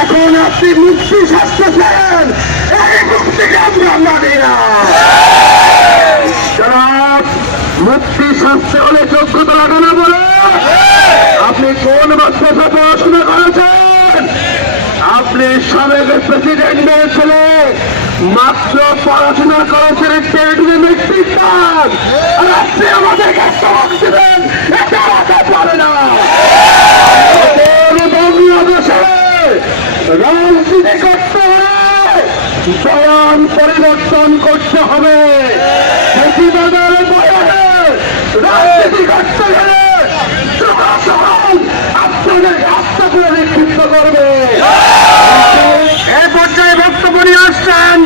এখন আপনি মুক্তি শাস্তেছেন, এই মুক্তিকে আমরা মানি না। জনাব, মুক্তি শাস্তে হলে যোগ্যতা লাগে না বলে আপনি কোন মাদ্রাসা পড়াশোনা করেছেন? আপনি সাবেক প্রেসিডেন্টের ছেলে, মাত্র পড়াশোনা করেছেন ব্যক্তিত্ব, আর আপনি আমাদেরকে সবক দিবেন, এটা হতে পারে না। বাংলাদেশে রাজনীতি করতে হলে বয়ান পরিবর্তন করতে হবে। প্রতিবাদের বয়ানে রাজনীতি করতে গেলে আপনাদের রাস্তা করে নিক্ষিপ্ত করবে। এ পর্যায়ে বক্তব্য নিয়ে আসছেন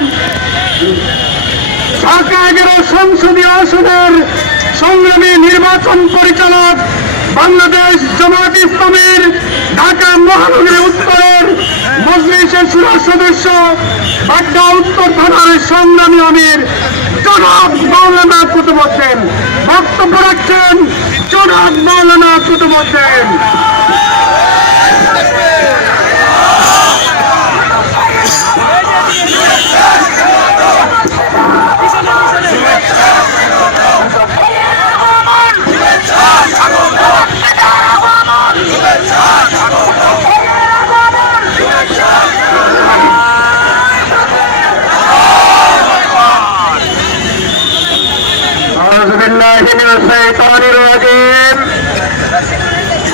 ঢাকা 11 সংসদীয় আসনের সংগ্রামী নির্বাচন পরিচালক, বাংলাদেশ জামায়াত ইসলামীর ঢাকা মহানগরী উত্তরের মজলিসের শুরা সদস্য, বাড্ডা উত্তর থানার সংগ্রামী আমির জনাব মাওলানা কুতুবউদ্দিন। বক্তব্য রাখছেন জনাব মাওলানা কুতুবউদ্দিন।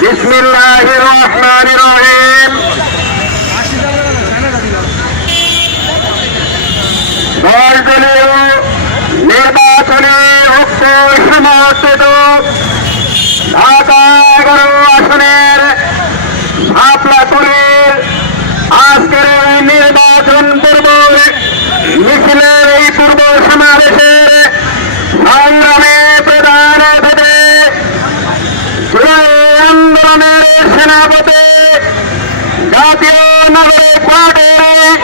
বিসমিল্লাহির রহমানির রহিম। দলীয় নির্বাচনে উক্ত সমর্থিত ঢাকা 11 আসনের শাপলাতুলের আজকের এই নির্বাচন পূর্ব মিছিলের এই পূর্ব সমাবেশের সংগ্রামে প্রধান অতিথি আন্দোলনের সেনাপতি, জাতীয় নাগরিক পার্টির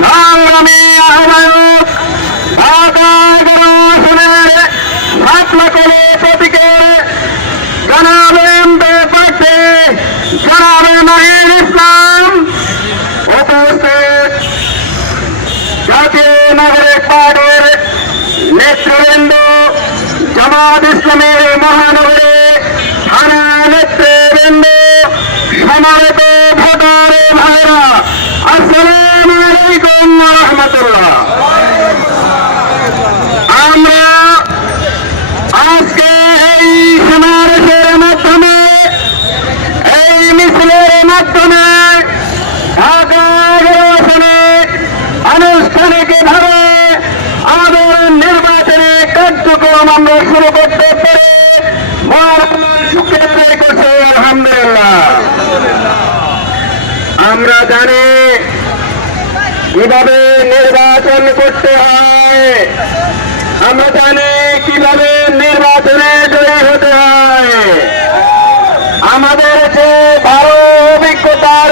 সংগ্রামী আহ্বায়ক, ঢাকা 11 আসনের শাপলাতুলে প্রতীকের জনাব এমপি প্রার্থী জনাব মহিউল ইসলাম, উপস্থিত জাতীয় নাগরিক পার্টির নেতৃবৃন্দ, জামায়াত ইসলামীর মহানগরী থানা নেতৃবৃন্দ, সম্মানিত ভোটার ভাইরা, আসসালামু আলাইকুম ওয়া রাহমাতুল্লাহ। আমরা আজকে এই সমাবেশের মাধ্যমে, এই মিছিলের মাধ্যমে ঢাকা 11 আসনে আনুষ্ঠানিকভাবে আমাদের নির্বাচনী কার্যক্রম আমরা শুরু করতে পেরে শুকরিয়া আদায় করছি, আলহামদুলিল্লাহ। আমরা জানি কিভাবে নির্বাচন করতে হয়, আমরা জানি কিভাবে নির্বাচনে জয়ী হতে হয়। আমাদের যে ভালো অভিজ্ঞতার